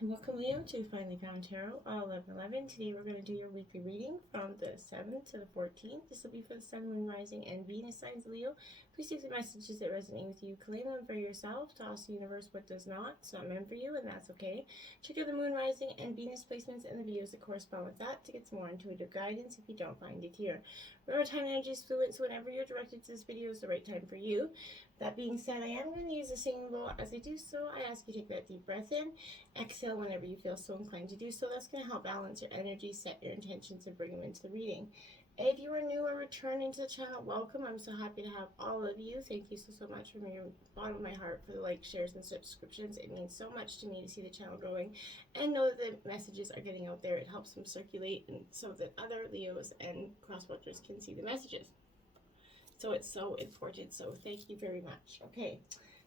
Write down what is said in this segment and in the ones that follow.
And welcome, Leo, to Finally Found Tarot, 11/11. Today we're going to do your weekly reading from the 7th to the 14th. This will be for the Sun, Moon, Rising, and Venus signs, Leo. Please take the messages that resonate with you, claim them for yourself, toss the universe what does not. It's not meant for you, and that's okay. Check out the Moon, Rising, and Venus placements and the videos that correspond with that to get some more intuitive guidance if you don't find it here. Remember, time and energy is fluid, so whenever you're directed to this video is the right time for you. That being said, I am going to use the singing bowl. As I do so, I ask you to take that deep breath in. Exhale whenever you feel so inclined to do so. That's going to help balance your energy, set your intentions, and bring them into the reading. If you are new or returning to the channel, welcome. I'm so happy to have all of you. Thank you so much from the bottom of my heart for the likes, shares, and subscriptions. It means so much to me to see the channel growing and know that the messages are getting out there. It helps them circulate and so that other Leos and crosswatchers can see the messages. So it's so important. So thank you very much. Okay,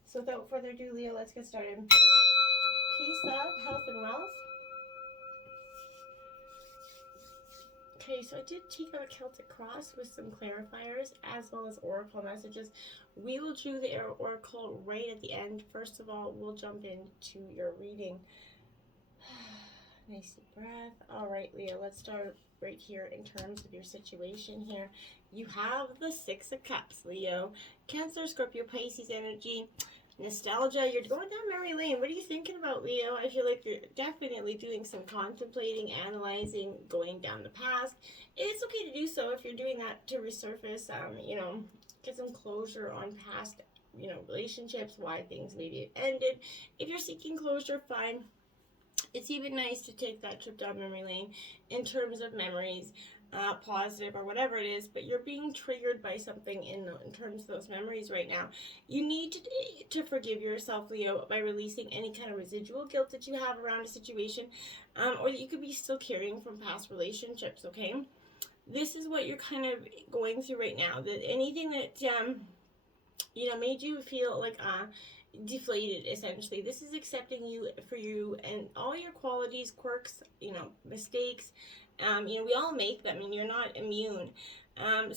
so without further ado, Leo, let's get started. Peace, love, health, and wealth. Okay, so I did take out a Celtic cross with some clarifiers as well as oracle messages. We will do the oracle right at the end. First of all, we'll jump into your reading. Nice deep breath. All right, Leo, let's start right here in terms of your situation here. You have the Six of Cups, Leo. Cancer, Scorpio, Pisces energy. Nostalgia, you're going down memory lane. What are you thinking about, Leo? I feel like you're definitely doing some contemplating, analyzing, going down the past. It's okay to do so if you're doing that to resurface, get some closure on past, relationships, why things maybe have ended. If you're seeking closure, fine. It's even nice to take that trip down memory lane in terms of memories, positive or whatever it is, but you're being triggered by something in terms of those memories right now. You need to forgive yourself, Leo, by releasing any kind of residual guilt that you have around a situation, or that you could be still carrying from past relationships, okay? This is what you're kind of going through right now. That anything that, made you feel like, deflated, essentially. This is accepting you for you and all your qualities, quirks, mistakes. We all make them, and you're not immune. And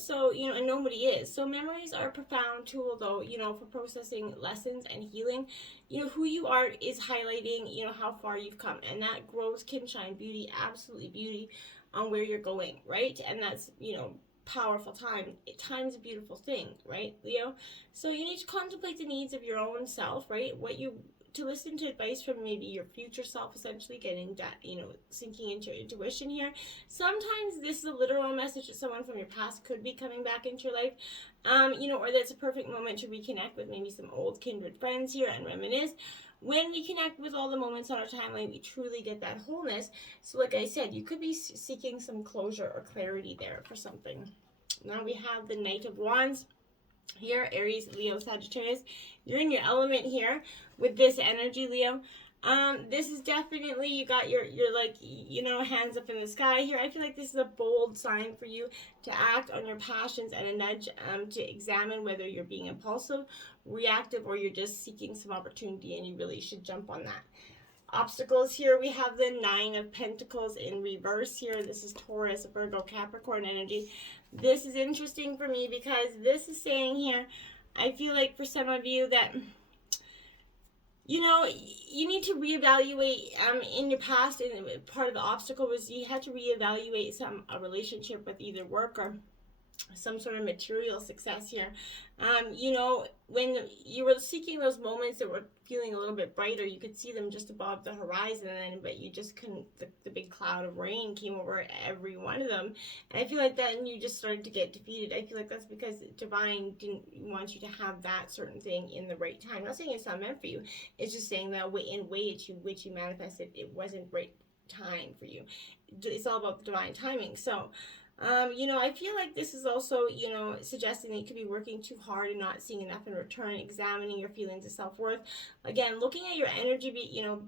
nobody is. So memories are a profound tool, though, for processing lessons and healing. Who you are is highlighting, how far you've come. And that growth can shine beauty, absolutely beauty, on where you're going, right? And that's, powerful time. Time's a beautiful thing, right, Leo? So you need to contemplate the needs of your own self, right? To listen to advice from maybe your future self, essentially getting that, sinking into your intuition here. Sometimes this is a literal message that someone from your past could be coming back into your life, or that's a perfect moment to reconnect with maybe some old kindred friends here and reminisce. When we connect with all the moments on our timeline, we truly get that wholeness. So like I said, you could be seeking some closure or clarity there for something. Now we have the Knight of Wands here, Aries, Leo, Sagittarius. You're in your element here with this energy, Leo. This is definitely, you got your like, hands up in the sky here. I feel like this is a bold sign for you to act on your passions and a nudge to examine whether you're being impulsive, reactive, or you're just seeking some opportunity, and you really should jump on that. Obstacles here, we have the Nine of Pentacles in reverse here. This is Taurus, Virgo, Capricorn energy. This is interesting for me because this is saying here, I feel like for some of you that, you need to reevaluate in your past, and part of the obstacle was you had to reevaluate a relationship with either work or some sort of material success here. When you were seeking those moments that were feeling a little bit brighter, you could see them just above the horizon, but you just couldn't, the big cloud of rain came over every one of them. And I feel like then you just started to get defeated. I feel like that's because Divine didn't want you to have that certain thing in the right time. I'm not saying it's not meant for you. It's just saying that in which you manifested, it wasn't right time for you. It's all about the divine timing. So I feel like this is also, suggesting that you could be working too hard and not seeing enough in return, examining your feelings of self-worth. Again, looking at your energy,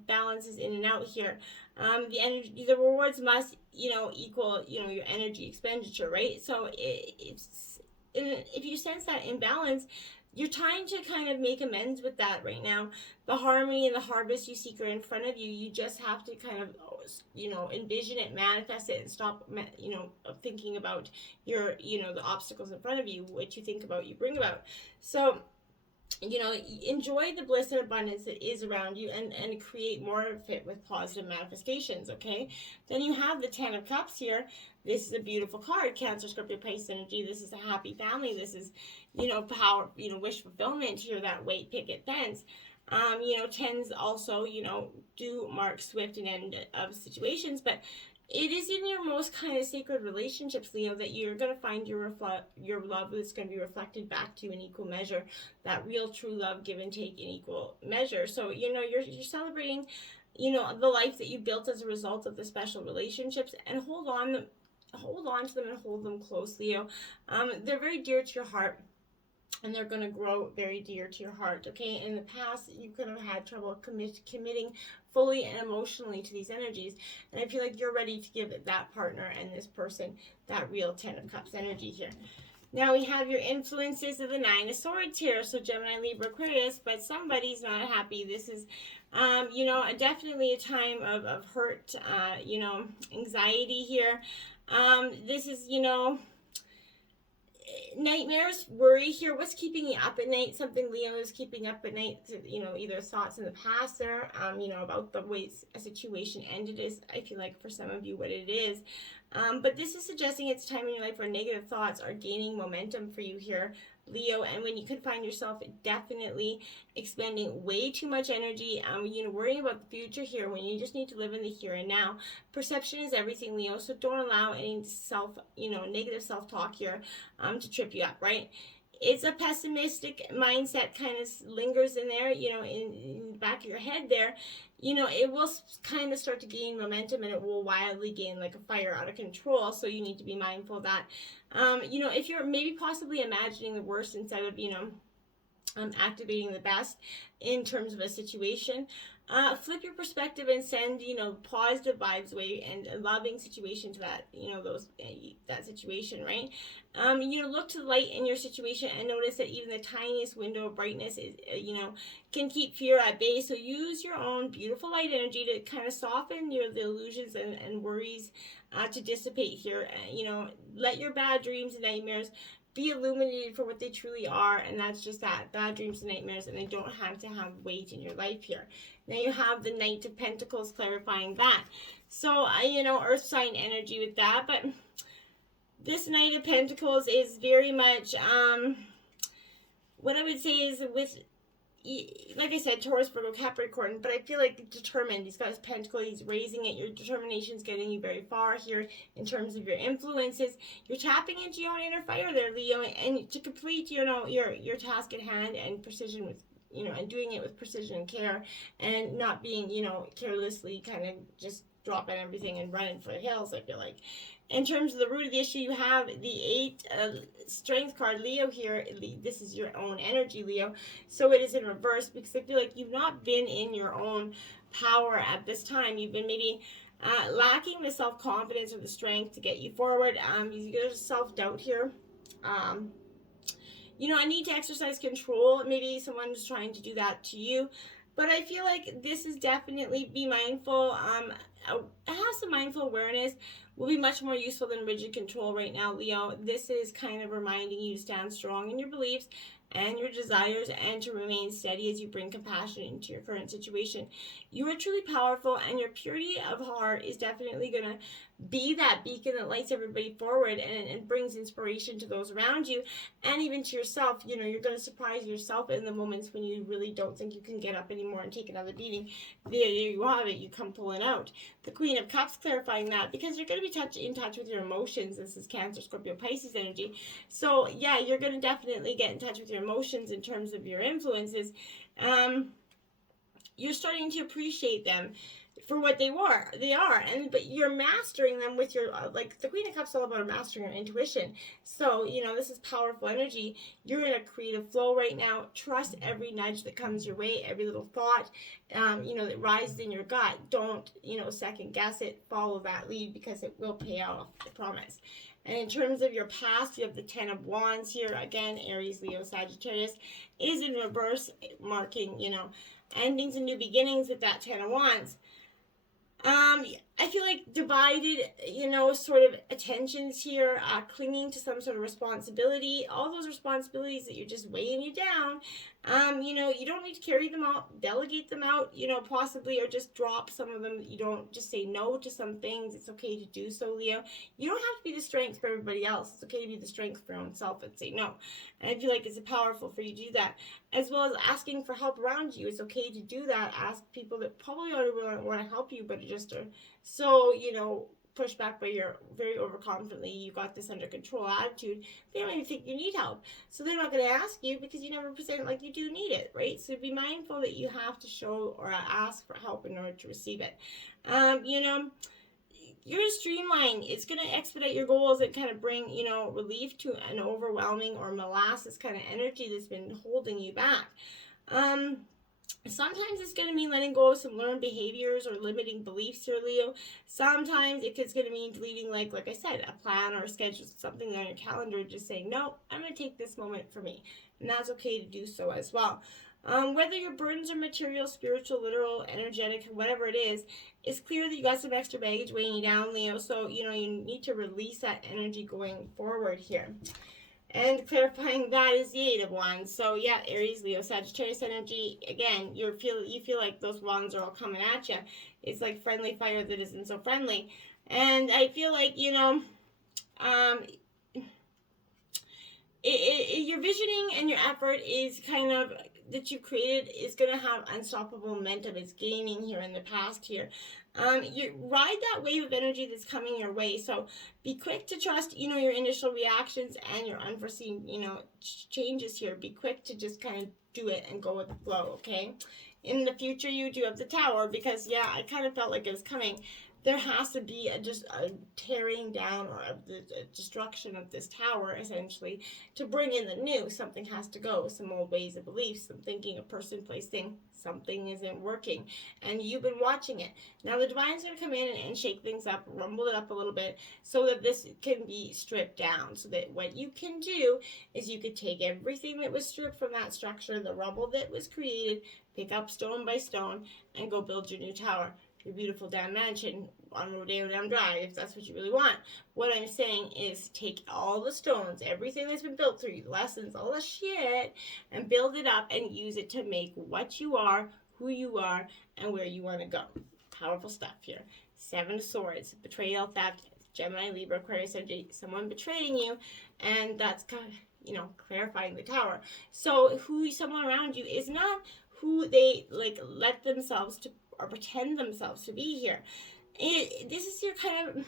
balances in and out here. The rewards must, equal, your energy expenditure, right? So if you sense that imbalance, you're trying to kind of make amends with that right now. The harmony and the harvest you seek are in front of you. You just have to kind of, envision it, manifest it, and stop, thinking about your, the obstacles in front of you. What you think about, you bring about. So you know, enjoy the bliss and abundance that is around you, and create more of it with positive manifestations, okay? Then you have the 10 of Cups here. This is a beautiful card, Cancer, Scorpio, Pisces energy. This is a happy family. This is, you know, power, you know, wish fulfillment here, that white picket fence. You know, tens also, you know, do mark swift and end of situations, but it is in your most kind of sacred relationships, Leo, that you're going to find your love that's going to be reflected back to you in equal measure. That real, true love, give and take in equal measure. So, you know, you're celebrating, you know, the life that you built as a result of the special relationships, and hold on to them and hold them close, Leo. They're very dear to your heart, and they're going to grow very dear to your heart, okay? In the past, you could have had trouble committing fully and emotionally to these energies, and I feel like you're ready to give that partner and this person that real 10 of Cups energy here. Now we have your influences of the 9 of Swords here, so Gemini, Libra, Aquarius, but somebody's not happy. This is, you know, definitely a time of hurt, you know, anxiety here. This is, you know, nightmares, worry here. What's keeping you up at night? Something Leo is keeping up at night. You know, either thoughts in the past there, you know, about the way a situation ended is, I feel like for some of you, what it is. But this is suggesting it's time in your life where negative thoughts are gaining momentum for you here, Leo, and when you could find yourself definitely expending way too much energy, you know, worrying about the future here when you just need to live in the here and now. Perception is everything, Leo, so don't allow any negative self-talk here to trip you up, right? It's a pessimistic mindset kind of lingers in there, you know, in the back of your head there. You know, it will kind of start to gain momentum, and it will wildly gain like a fire out of control. So you need to be mindful of that. You know, if you're maybe possibly imagining the worst instead of, you know, activating the best in terms of a situation, flip your perspective and send, you know, positive vibes away and a loving situation to that, you know, that situation, right? You know, look to the light in your situation and notice that even the tiniest window of brightness is, you know, can keep fear at bay. So use your own beautiful light energy to kind of soften the illusions and worries to dissipate here. You know, let your bad dreams and nightmares be illuminated for what they truly are, and that's just that, bad dreams and nightmares, and they don't have to have weight in your life here. Now you have the Knight of Pentacles clarifying that. So, you know, Earth sign energy with that, but this Knight of Pentacles is very much, what I would say is with, like I said, Taurus, Virgo, Capricorn, but I feel like determined. He's got his pentacle, he's raising it. Your determination's getting you very far here in terms of your influences. You're tapping into your own inner fire there, Leo, and to complete, you know, your task at hand and precision with, you know, and doing it with precision and care, and not being, you know, carelessly kind of just dropping everything and running for the hills, I feel like. In terms of the root of the issue, you have the 8 strength card, Leo, here. This is your own energy, Leo. So it is in reverse, because I feel like you've not been in your own power at this time. You've been maybe lacking the self-confidence or the strength to get you forward. There's self-doubt here. You know, I need to exercise control. Maybe someone's trying to do that to you. But I feel like this is definitely, be mindful. Have some mindful awareness will be much more useful than rigid control right now, Leo. This is kind of reminding you to stand strong in your beliefs and your desires, and to remain steady as you bring compassion into your current situation. You are truly powerful, and your purity of heart is definitely going to be that beacon that lights everybody forward and brings inspiration to those around you, and even to yourself. You know, you're going to surprise yourself in the moments when you really don't think you can get up anymore and take another beating. There you have it, you come pulling out. The Queen of Cups clarifying that, because you're going to be in touch with your emotions. This is Cancer, Scorpio, Pisces energy. So yeah, you're going to definitely get in touch with your emotions in terms of your influences. You're starting to appreciate them for what they are, but you're mastering them with your, like the Queen of Cups is all about mastering your intuition. So, you know, this is powerful energy. You're in a creative flow right now. Trust every nudge that comes your way, every little thought, you know, that rises in your gut. Don't, you know, second guess it. Follow that lead, because it will pay off, I promise. And in terms of your past, you have the 10 of Wands here. Again, Aries, Leo, Sagittarius is in reverse, marking, you know, endings and new beginnings with that 10 of Wands. I feel like divided, you know, sort of attentions here, clinging to some sort of responsibility, all those responsibilities that you're just weighing you down. You know, you don't need to carry them out, delegate them out, you know, possibly, or just drop some of them. You don't just say no to some things. It's okay to do so, Leo. You don't have to be the strength for everybody else. It's okay to be the strength for your own self and say no. And I feel like it's powerful for you to do that. As well as asking for help around you. It's okay to do that. Ask people that probably already want to help you, but just are so, you know, pushed back by your very overconfidently, you got this under control attitude. They don't even think you need help. So they're not going to ask you because you never present like you do need it, right? So be mindful that you have to show or ask for help in order to receive it. You know, you're going to streamline. It's going to expedite your goals and kind of bring, you know, relief to an overwhelming or molasses kind of energy that's been holding you back. Sometimes it's going to mean letting go of some learned behaviors or limiting beliefs here, Leo. Sometimes it's going to mean deleting, like I said, a plan or a schedule, something on your calendar, just saying, no, I'm going to take this moment for me. And that's okay to do so as well. Whether your burdens are material, spiritual, literal, energetic, whatever it is, it's clear that you got some extra baggage weighing you down, Leo. So, you know, you need to release that energy going forward here. And clarifying that is the Eight of Wands. So yeah, Aries, Leo, Sagittarius energy. Again, you feel like those wands are all coming at you. It's like friendly fire that isn't so friendly. And I feel like, you know, your visioning and your effort is kind of that you created is going to have unstoppable momentum. It's gaining here in the past here. You ride that wave of energy that's coming your way. So be quick to trust, you know, your initial reactions and your unforeseen, you know, changes here. Be quick to just kind of do it and go with the flow, okay? In the future, you do have the Tower because, yeah, I kind of felt like it was coming. There has to be just a tearing down or a destruction of this tower, essentially, to bring in the new. Something has to go. Some old ways of beliefs, some thinking, a person, place, thing. Something isn't working. And you've been watching it. Now the Divine's going to come in and shake things up, rumble it up a little bit, so that this can be stripped down. So that what you can do is you could take everything that was stripped from that structure, the rubble that was created, pick up stone by stone, and go build your new tower. Your beautiful damn mansion on Rodeo Dam Drive, if that's what you really want. What I'm saying is take all the stones, everything that's been built through you, the lessons, all the shit, and build it up and use it to make what you are, who you are, and where you want to go. Powerful stuff here. Seven of Swords, betrayal, theft, Gemini, Libra, Aquarius, energy, someone betraying you, and that's kind of, you know, clarifying the Tower. So someone around you is not who they like let themselves to or pretend themselves to be here. This is your kind of,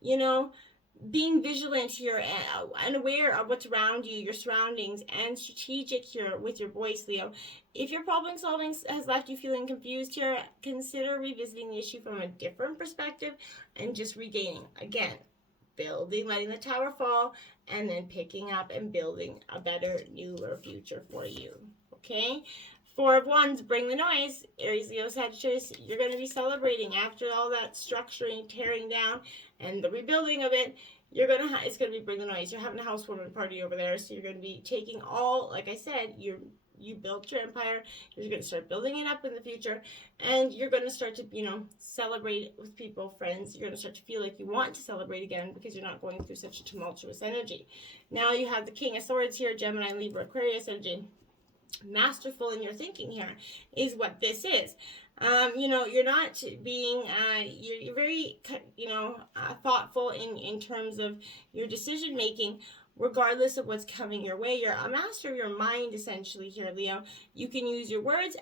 you know, being vigilant here and aware of what's around you, your surroundings, and strategic here with your voice, Leo. If your problem solving has left you feeling confused here, consider revisiting the issue from a different perspective and just regaining. Again, building, letting the tower fall, and then picking up and building a better, newer future for you. Okay? Four of Wands, bring the noise. Aries, Leo, Sagittarius, you're going to be celebrating after all that structuring, tearing down, and the rebuilding of it. It's going to be bring the noise. You're having a housewarming party over there, so you're going to be taking all, like I said, you built your empire. You're going to start building it up in the future, and you're going to start to, you know, celebrate with people, friends. You're going to start to feel like you want to celebrate again because you're not going through such a tumultuous energy. Now you have the King of Swords here, Gemini, Libra, Aquarius energy. Masterful in your thinking here is what this is. You know, you're not being, you're very, you know, thoughtful in terms of your decision making, regardless of what's coming your way. You're a master of your mind, essentially, here, Leo. You can use your words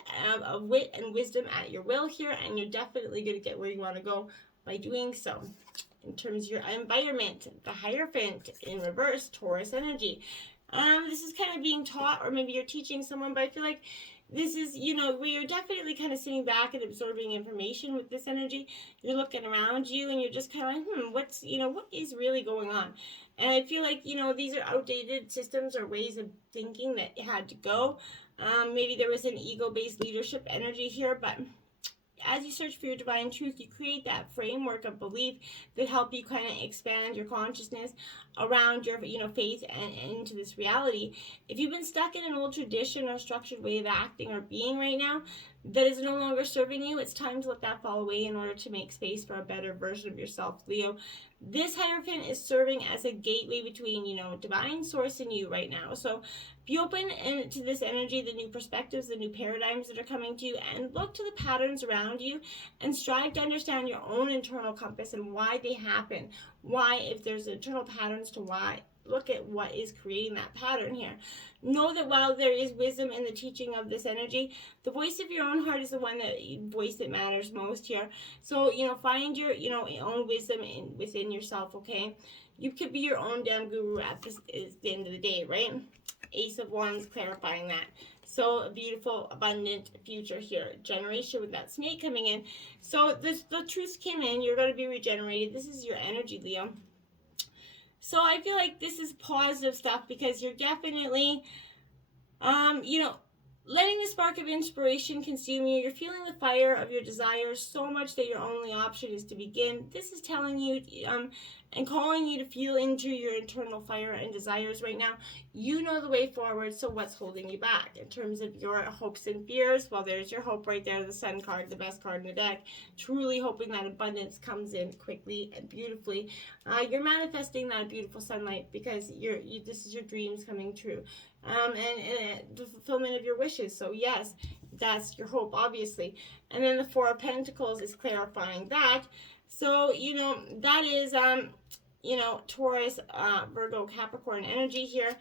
of wit and wisdom at your will here, and you're definitely going to get where you want to go by doing so. In terms of your environment, the Hierophant in reverse, Taurus energy. This is kind of being taught, or maybe you're teaching someone, but I feel like this is, you know, where you're definitely kind of sitting back and absorbing information with this energy. You're looking around you and you're just kind of like, what is really going on? And I feel like, you know, these are outdated systems or ways of thinking that had to go. Maybe there was an ego-based leadership energy here, but as you search for your divine truth, you create that framework of belief that help you kind of expand your consciousness around your, you know, faith and into this reality. If you've been stuck in an old tradition or structured way of acting or being right now, that is no longer serving you, it's time to let that fall away in order to make space for a better version of yourself, Leo. This Hierophant is serving as a gateway between, divine source and you right now. So be open to this energy, the new perspectives, the new paradigms that are coming to you, and look to the patterns around you and strive to understand your own internal compass and why they happen. Why, if there's internal patterns to why, look at what is creating that pattern here. Know that while there is wisdom in the teaching of this energy, the voice of your own heart is the voice that matters most here. So, find your, own wisdom within yourself, okay? You could be your own damn guru at the end of the day, right? Ace of Wands clarifying that. So a beautiful, abundant future here. Generation with that snake coming in. So the truth came in. You're going to be regenerated. This is your energy, Leo. So I feel like this is positive stuff because you're definitely, letting the spark of inspiration consume you. You're feeling the fire of your desires so much that your only option is to begin. This is telling you and calling you to feel into your internal fire and desires right now. You know the way forward, so what's holding you back? In terms of your hopes and fears, well, there's your hope right there, the Sun card, the best card in the deck. Truly hoping that abundance comes in quickly and beautifully. You're manifesting that beautiful sunlight because this is your dreams coming true. And the fulfillment of your wishes. So yes, that's your hope, obviously. And then the Four of Pentacles is clarifying that. So, that is, Taurus, Virgo, Capricorn energy here.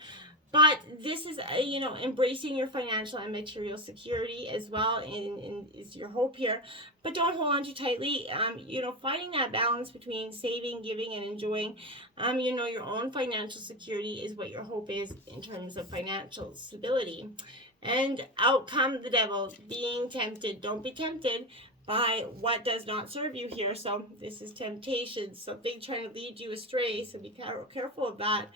But this is, embracing your financial and material security as well, and is your hope here. But don't hold on too tightly. Finding that balance between saving, giving, and enjoying, your own financial security is what your hope is in terms of financial stability. And out come the devil, being tempted. Don't be tempted by what does not serve you here. So this is temptation, something trying to lead you astray. So be careful of that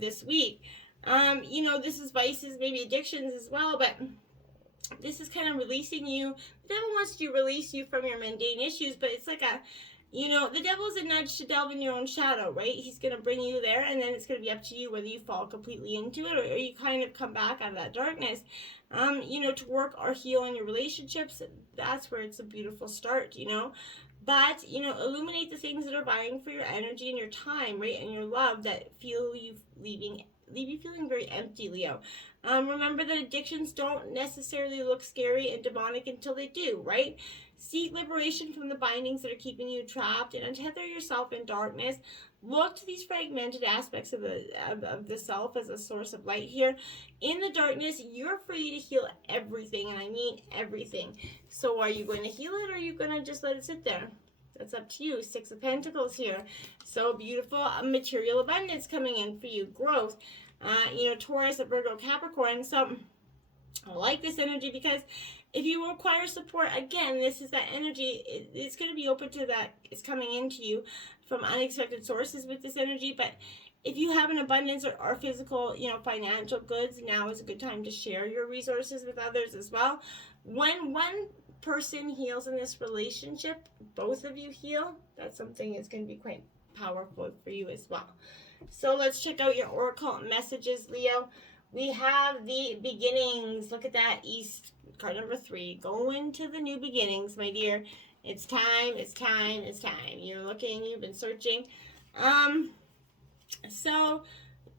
this week. This is vices, maybe addictions as well, but this is kind of releasing you. The devil wants to release you from your mundane issues, but it's like the devil's a nudge to delve in your own shadow, right? He's going to bring you there, and then it's going to be up to you whether you fall completely into it or you kind of come back out of that darkness. To work or heal in your relationships, that's where it's a beautiful start, But, illuminate the things that are vying for your energy and your time, right? And your love that leave you feeling very empty, Leo. Remember that addictions don't necessarily look scary and demonic until they do, right? Seek liberation from the bindings that are keeping you trapped and untether yourself in darkness. Look to these fragmented aspects of the self as a source of light here. In the darkness, you're free to heal everything, and I mean everything. So are you going to heal it, or are you going to just let it sit there? That's up to you. Six of Pentacles here. So beautiful material abundance coming in for you. Growth. Taurus, Virgo, Capricorn. So I like this energy because if you require support, again, this is that energy. It's going to be open to that. It's coming into you from unexpected sources with this energy. But if you have an abundance or physical, financial goods, now is a good time to share your resources with others as well. When one person heals in this relationship, both of you heal, that's something that's going to be quite powerful for you as well. So let's check out your oracle messages, Leo. We have the beginnings. Look at that, East, card number 3. Go into the new beginnings, my dear. It's time, it's time, it's time. You're looking, you've been searching. So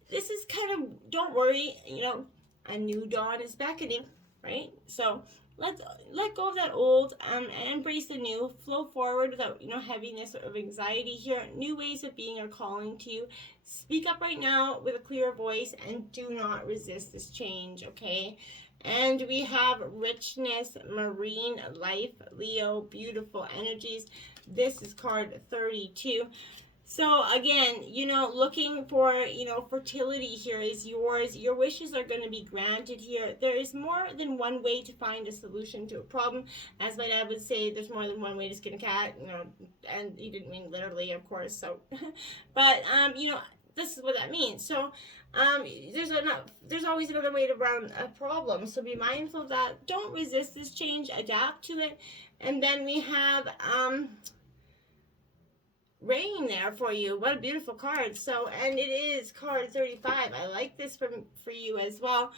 this is kind of, don't worry, a new dawn is beckoning, right? So let go of that old and embrace the new. Flow forward without heaviness of anxiety here. New ways of being are calling to you. Speak up right now with a clear voice and do not resist this change, okay? And we have richness, marine life, Leo, beautiful energies. This is card 32. So again, looking for, fertility here is yours. Your wishes are going to be granted here. There is more than one way to find a solution to a problem. As my dad would say, there's more than one way to skin a cat, and he didn't mean literally, of course. So, but, this is what that means. So, there's always another way to run a problem. So be mindful of that. Don't resist this change. Adapt to it. And then we have, rain there for you. What a beautiful card. So, and it is card 35. I like this for you as well.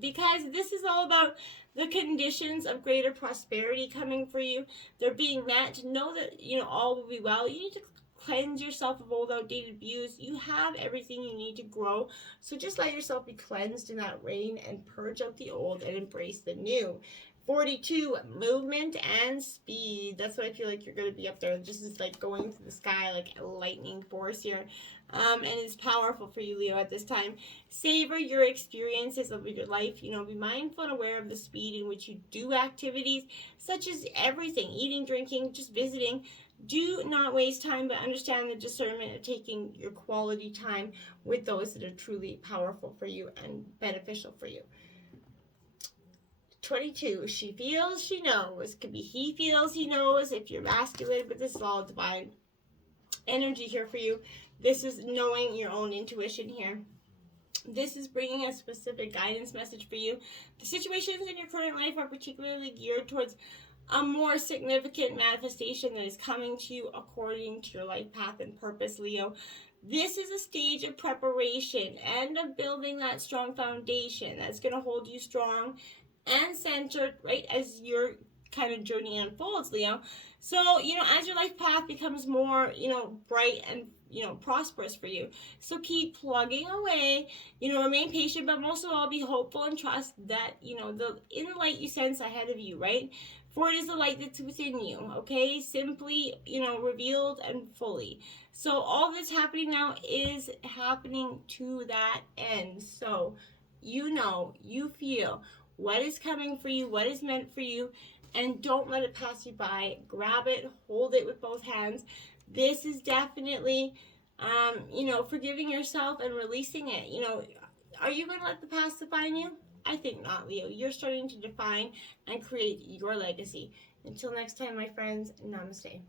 because this is all about the conditions of greater prosperity coming for you. They're being met. To know that, all will be well, you need to cleanse yourself of old outdated views. You have everything you need to grow. So just let yourself be cleansed in that rain and purge out the old and embrace the new. 42, movement and speed. That's what I feel like you're going to be up there. Just is like going through the sky like a lightning force here. And it's powerful for you, Leo, at this time. Savor your experiences of your life. Be mindful and aware of the speed in which you do activities, such as everything, eating, drinking, just visiting. Do not waste time, but understand the discernment of taking your quality time with those that are truly powerful for you and beneficial for you. 22, she feels, she knows. Could be he feels, he knows if you're masculine, but this is all divine energy here for you. This is knowing your own intuition here. This is bringing a specific guidance message for you. The situations in your current life are particularly geared towards a more significant manifestation that is coming to you according to your life path and purpose, Leo. This is a stage of preparation and of building that strong foundation that's going to hold you strong and centered, right, as your kind of journey unfolds, Leo. So, as your life path becomes more, bright and, prosperous for you. So keep plugging away, remain patient, but most of all, be hopeful and trust that, the inner light you sense ahead of you, right? For it is the light that's within you, okay? Simply, revealed and fully. So all that's happening now is happening to that end. So, you feel what is coming for you, what is meant for you, and don't let it pass you by. Grab it, hold it with both hands. This is definitely, forgiving yourself and releasing it. Are you going to let the past define you? I think not, Leo. You're starting to define and create your legacy. Until next time, my friends, namaste.